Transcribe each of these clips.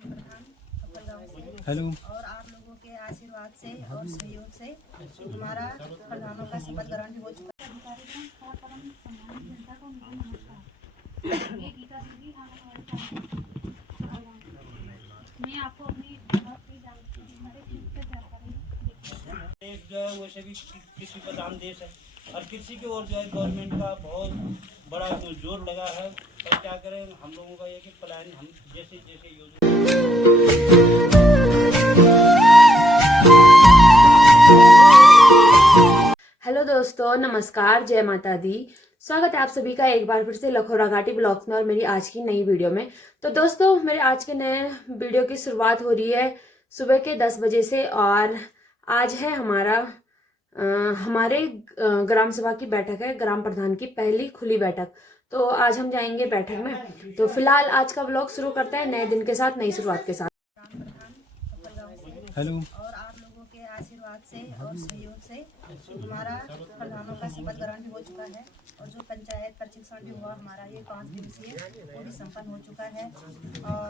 Hello. और आप लोगों के आशीर्वाद से और सहयोग से हमारा प्रधानों का शपथ ग्रहण हो चुका है। मैं आपको अपनी देश जो है वो सभी कृषि प्रधान देश है और कृषि की ओर जो है गवर्नमेंट का बहुत बड़ा जोर लगा है। और क्या करें, हम लोगों का ये कि प्लान हम जैसे जैसे योजना। हेलो दोस्तों, नमस्कार, जय माता दी। स्वागत है आप सभी का एक बार फिर से लखोरा घाटी ब्लॉग्स में और मेरी आज की नई वीडियो में। तो दोस्तों, मेरे आज के नए वीडियो की शुरुआत हो रही है सुबह के 10 बजे से और आज है हमारे ग्राम सभा की बैठक है, ग्राम प्रधान की पहली खुली बैठक। तो आज हम जाएंगे बैठक में। तो फिलहाल आज का ब्लॉग शुरू करते हैं नए दिन के साथ, नई शुरुआत के साथ। हेलो। और आप लोगों के आशीर्वाद से और सहयोग से हमारा प्रधानों का शपथ ग्रहण हो चुका है। और जो पंचायत प्रशिक्षण भी हुआ हमारा ये 5 दिवसीय वो भी संपन्न हो चुका है। और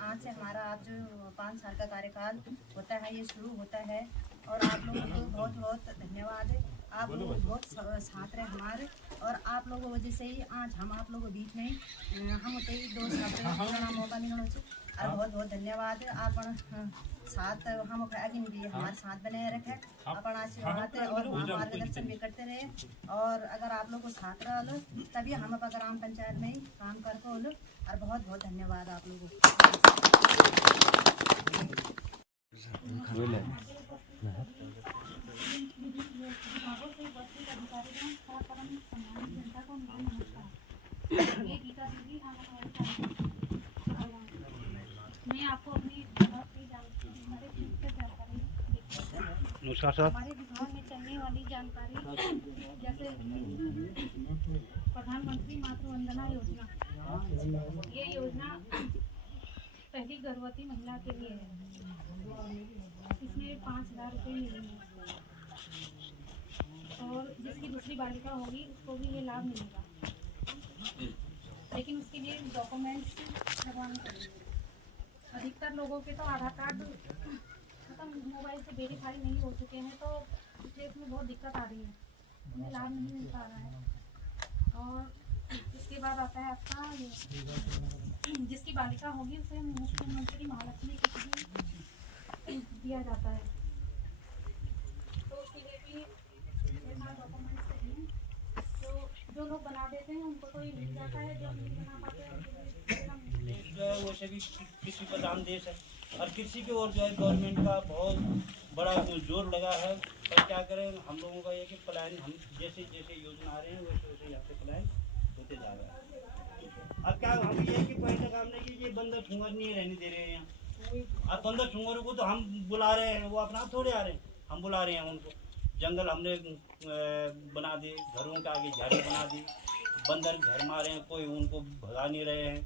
आज से हमारा आज जो 5 साल का कार्यकाल होता है ये शुरू होता है। और आप लोगों को बहुत बहुत धन्यवाद है। आप लोग बहुत साथ रहे हमारे और आप लोगों की वजह से ही आज हम आप लोगों के बीच में हम होते ही 2 साल मौका मिलना चाहिए। और बहुत बहुत धन्यवाद है। आप साथ हम आगे भी हमारे साथ बने रखे अपन आशीर्वाद और मार्गदर्शन भी करते रहे। और अगर आप लोग को साथ रहा लो तभी हम अपना ग्राम पंचायत में ही काम कर को लो। और बहुत बहुत धन्यवाद आप लोगों मैं आपको अपनी हमारे विभाग में चलने वाली जानकारी जैसे प्रधानमंत्री मातृ वंदना योजना, ये योजना पहली गर्भवती महिला के लिए है। इसमें 5,000 रुपये मिलेंगे और जिसकी दूसरी बालिका होगी उसको भी ये लाभ मिलेगा। लेकिन उसके लिए डॉक्यूमेंट्स लगवाने पड़ेंगे। अधिकतर लोगों के तो आधार कार्ड मोबाइल से वेरीफाई नहीं हो चुके हैं, तो इसलिए इसमें बहुत दिक्कत आ रही है, उन्हें लाभ नहीं मिल पा रहा है। और इसके बाद आता है आपका जिसकी बालिका होगी उसे मुख्यमंत्री महालक्ष्मी किट दिया जाता है। तो उसके लिए भी डॉक्यूमेंट्स चाहिए। तो जो लोग बना देते हैं उनको तो ये मिल जाता है, जो नहीं बना पाते हैं जो है वो सभी कृषि प्रधान देश है और कृषि की ओर जो है गवर्नमेंट का बहुत बड़ा जोर लगा है। और क्या करें, हम लोगों का ये कि प्लान हम जैसे जैसे योजना आ रहे हैं वैसे वैसे यहाँ पे प्लान होते जा रहा है। अब क्या हम ये कि पहले काम नहीं कि ये बंदर सुंगर नहीं रहने दे रहे हैं यहाँ। अब बंदर सुंगरों को तो हम बुला रहे हैं, वो अपना थोड़े आ रहे हैं, हम बुला रहे हैं उनको। जंगल हमने बना दिए, घरों के आगे झाड़ी बना दी, बंदर घर मारे हैं, कोई उनको भगा नहीं रहे हैं।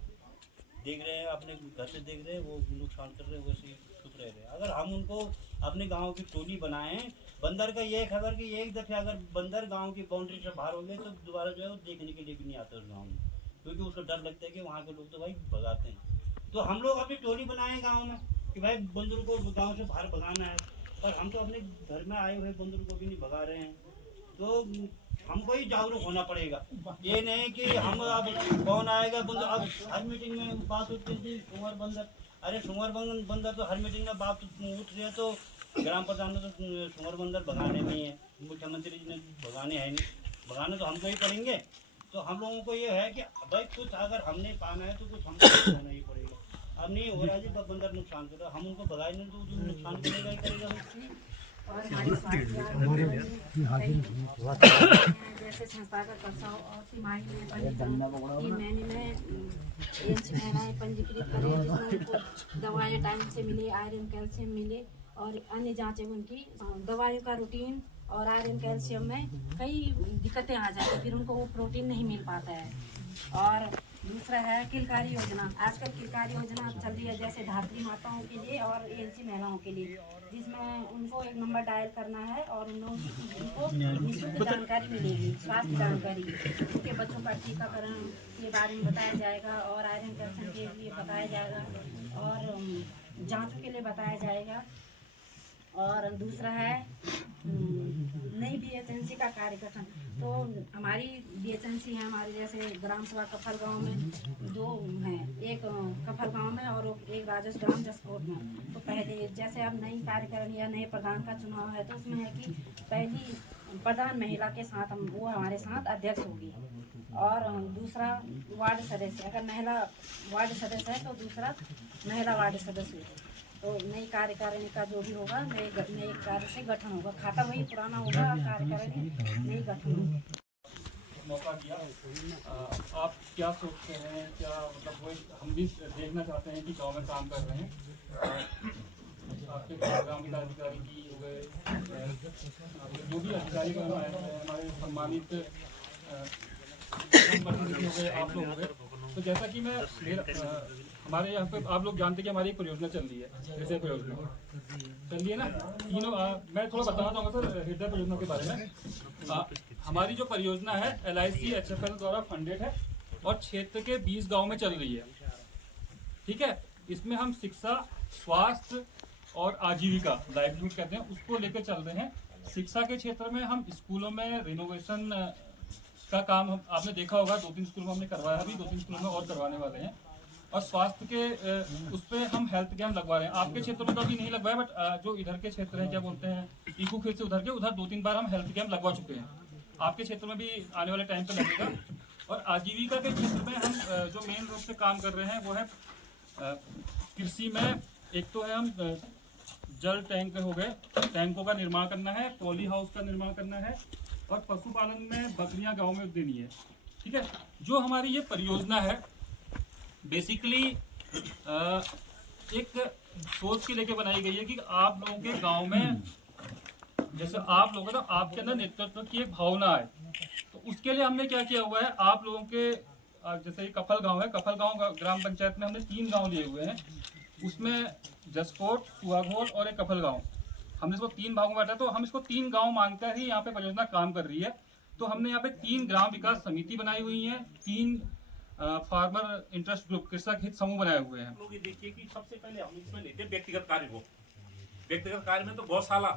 देख रहे हैं अपने घर से, देख रहे हैं वो नुकसान कर रहे हैं, वैसे चुप रह रहे हैं। अगर हम उनको अपने गांव की टोली बनाएं, बंदर का ये खबर कि एक दफ़े अगर बंदर गांव की बाउंड्री से बाहर हो गए तो दोबारा जो है वो देखने के लिए भी नहीं आता उस गाँव में, क्योंकि उसको डर लगता है कि वहाँ के लोग तो भाई भगाते हैं। तो हम लोग अपनी टोली बनाएं गाँव में कि भाई बंदरों को गाँव से बाहर भगाना है, पर हम तो अपने घर में आए हुए बंदरों को भी नहीं भगा रहे हैं। तो हमको ही जागरूक होना पड़ेगा। ये नहीं कि हम अब कौन आएगा बंदर। अब हर मीटिंग में बात उठती थी सुअर बंदर, अरे सुअर बंदर तो हर मीटिंग में बात उठ रही है। तो ग्राम प्रधान ने तो सुअर बंदर भगाने नहीं है, मुख्यमंत्री जी ने भगाने हैं नहीं, भगाने तो हमको ही पड़ेंगे। तो हम लोगों को ये है कि भाई कुछ अगर हमने पाना है तो कुछ हमको होना ही पड़ेगा। अब नहीं हो रहा जी, बंदर नुकसान कर रहा है, हम उनको भगाए नहीं तो नुकसान करेगा ही करेगा। और जैसे संस्था का प्रस्ताव और तिमाही में महीने में एम्स में पंजीकृत करें, जिसमें उनको दवाएं टाइम से मिले, आयरन कैल्शियम मिले और अन्य जांचें उनकी दवाइयों का रूटीन और आयरन कैल्शियम में कई दिक्कतें आ जाती हैं, फिर उनको वो प्रोटीन नहीं मिल पाता है। और दूसरा है किलकारी योजना। आजकल किलकारी योजना चल रही है जैसे धात्री माताओं के लिए और एएनसी महिलाओं के लिए, जिसमें उनको एक नंबर डायल करना है और उनको निःशुल्क जानकारी मिलेगी, स्वास्थ्य जानकारी, उनके बच्चों का टीकाकरण के बारे में बताया जाएगा और आयरन कैल्शियम के लिए बताया जाएगा। और जांचों के लिए बताया जाएगा। और दूसरा है नई बीएचएनसी का कार्य गठन। तो हमारी बीएचएनसी है, हमारे जैसे ग्राम सभा कफल गांव में 2 हैं, एक कफल गांव में और एक राजस्व ग्राम जसकोट में। तो पहले जैसे अब नई कार्यकारिणी या नए प्रधान का चुनाव है, तो उसमें है कि पहली प्रधान महिला के साथ वो हमारे साथ अध्यक्ष होगी, और दूसरा वार्ड सदस्य, अगर महिला वार्ड सदस्य है तो दूसरा महिला वार्ड सदस्य होगी। तो नई कार्यकारिणी का जो भी होगा नए कार्य से गठन होगा, खाता वही पुराना होगा, कार्यकारिणी नई गठन होगी। मौका दिया। आप क्या सोचते हैं, क्या मतलब वही हम भी देखना चाहते हैं कि गांव में काम कर रहे हैं। आपके ग्राम पदाधिकारी की हो गए, जो भी अधिकारी हमारे सम्मानित हो गए, आप लोग हो गए। तो जैसा कि मैं हमारे यहाँ पे आप लोग जानते हैं कि हमारी एक परियोजना चल रही है, हृदय परियोजना चल रही है ना। तीनों मैं थोड़ा बताना चाहूँगा सर हृदय परियोजना के बारे में। हमारी जो परियोजना है LIC HFL द्वारा फंडेड है और क्षेत्र के 20 गांव में चल रही है। ठीक है, इसमें हम शिक्षा, स्वास्थ्य और आजीविका, लाइवलीहुड कहते हैं, उसको लेकर चल रहे हैं। शिक्षा के क्षेत्र में हम स्कूलों में रिनोवेशन का काम आपने देखा होगा, 2-3 स्कूलों में हमने करवाया, अभी 2-3 स्कूलों में और करवाने वाले हैं। और स्वास्थ्य के उस पर हम हेल्थ कैंप लगवा रहे हैं। आपके क्षेत्र में तो अभी नहीं लगवाया, बट जो इधर के क्षेत्र हैं, क्या बोलते हैं, इको खेत से उधर 2-3 बार हम हेल्थ कैंप लगवा चुके हैं। आपके क्षेत्र में भी आने वाले टाइम पे लगेगा। और आजीविका के क्षेत्र में हम जो मेन रूप से काम कर रहे हैं वो है कृषि में। एक तो है हम जल टैंक हो गए, टैंकों का निर्माण करना है, पॉली हाउस का निर्माण करना है, और पशुपालन में बकरियां गांव में देनी है। ठीक है, जो हमारी ये परियोजना है बेसिकली एक सोच के लेके बनाई गई है कि आप लोगों के गांव में जैसे आप लोगों का आपके अंदर नेतृत्व की एक भावना है। तो उसके लिए हमने क्या किया हुआ है, आप लोगों के जैसे ये कफल गांव है, कफल गांव ग्राम पंचायत में हमने 3 गांव लिए हुए हैं। उसमें जसकोट, सुहागोल और एक कफल गांव, हमने इसको 3 भागों में बांटा। तो हम इसको 3 गांव मानकर ही यहाँ पे परियोजना काम कर रही है। तो हमने यहाँ पे 3 ग्राम विकास समिति बनाई हुई है, 3 फार्मर इंटरेस्ट ग्रुप, कृषक हित समूह बनाए हुए हैं। लोग ये देखिए कि सबसे पहले हम इसमें लेते हैं व्यक्तिगत कार्य को। व्यक्तिगत कार्य में तो गौशाला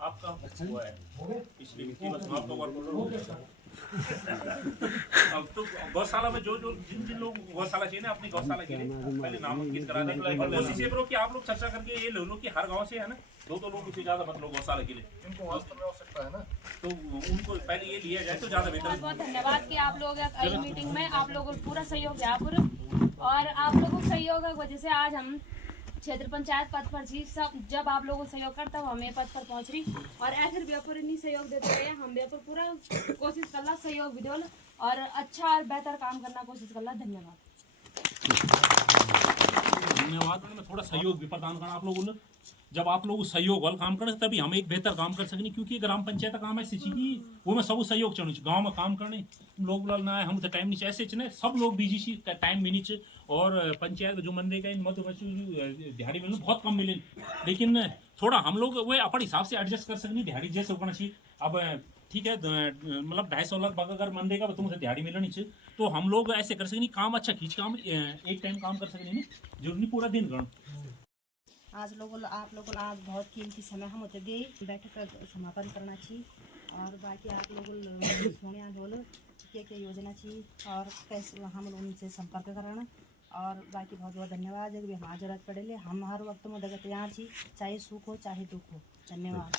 आपका हुआ है, इसलिए वित्तीय वर्ष समाप्त होगा। अब तो गौशाला में जो जिन लोग गौशाला चाहिए ना, अपनी गौशाला के लिए पहले नामांकित करा दें। और कोशिश ये करो कि आप लोग चर्चा करके ये ले लो कि हर गांव से है ना 2 लोग इससे ज्यादा मत लो गौशाला के लिए, इनको वास्तव में आवश्यकता है ना, तो उनको पहले ये लिया जाए तो ज्यादा बेहतर। बहुत बहुत धन्यवाद कि आप लोग आई मीटिंग में आप लोगों को पूरा सहयोग है, और आप लोगों के सहयोग की वजह से आज हम क्षेत्र पंचायत पद पर थी। सब जब आप लोगों को सहयोग करता हूँ हमें पद पर पहुँच रही, और ऐसे व्यापार नहीं सहयोग देते रहे, हम व्यापार पूरा कोशिश करला सहयोग भी दोल और अच्छा और बेहतर काम करना कोशिश करला। धन्यवाद। में थोड़ा सहयोग भी प्रदान करना आप लोगों ने। जब आप लोग सहयोग वाला काम करें तभी हम एक बेहतर काम कर सकें, क्योंकि ग्राम पंचायत का काम है सिंची की, वो में सब सहयोग चाहिए। गांव में काम करने लोग ना है, हम तो टाइम नहीं ऐसे चाहिए, सब लोग बिजी सी टाइम भी नहीं। और पंचायत जो मंडे का मध्य दिहाड़ी मिलने बहुत कम मिले, लेकिन थोड़ा हम लोग वो अपने हिसाब से एडजस्ट कर सकते, दिहाड़ी जैसे होना चाहिए। अब ठीक है, मतलब 250 लाख अगर मंडे का तुमसे दिहाड़ी मिलनी चाहिए, तो हम लोग ऐसे कर सकें, काम अच्छा खींच काम एक टाइम काम कर सकें, जरूरी पूरा दिन गण। आज आप लोगों आज बहुत कीमती समय हम होते दे बैठक का समापन करना चाहिए, और बाकी आप लोग सोने बोलो क्या योजना चाहिए और कैसे हम उनसे संपर्क कराना। और बाकी बहुत बहुत धन्यवाद। जब भी हमारी जरूरत पड़े हम हर वक्त में तैयार छी, चाहे सुख हो चाहे दुख हो। धन्यवाद।